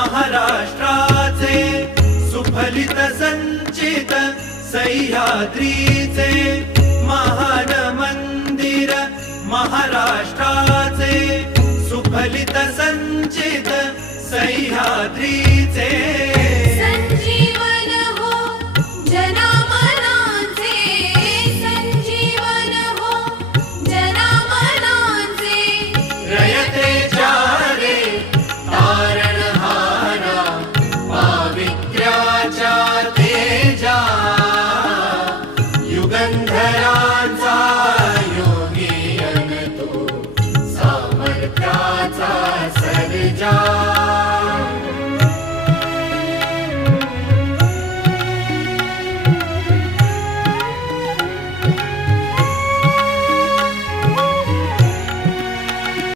महाराष्ट्राचे सुफलित संचित सह्याद्रीचे महान मंदिर महाराष्ट्राचे सुफलित संचित सह्याद्रीचे संजीवन हो जनामनांचे संजीवन हो जनामनांचे रयतेच्या रे तारणहारा पावित्र्याच्या तेजा युगंधरांचा योगी अन तू सामर्थ्याचा सर्जा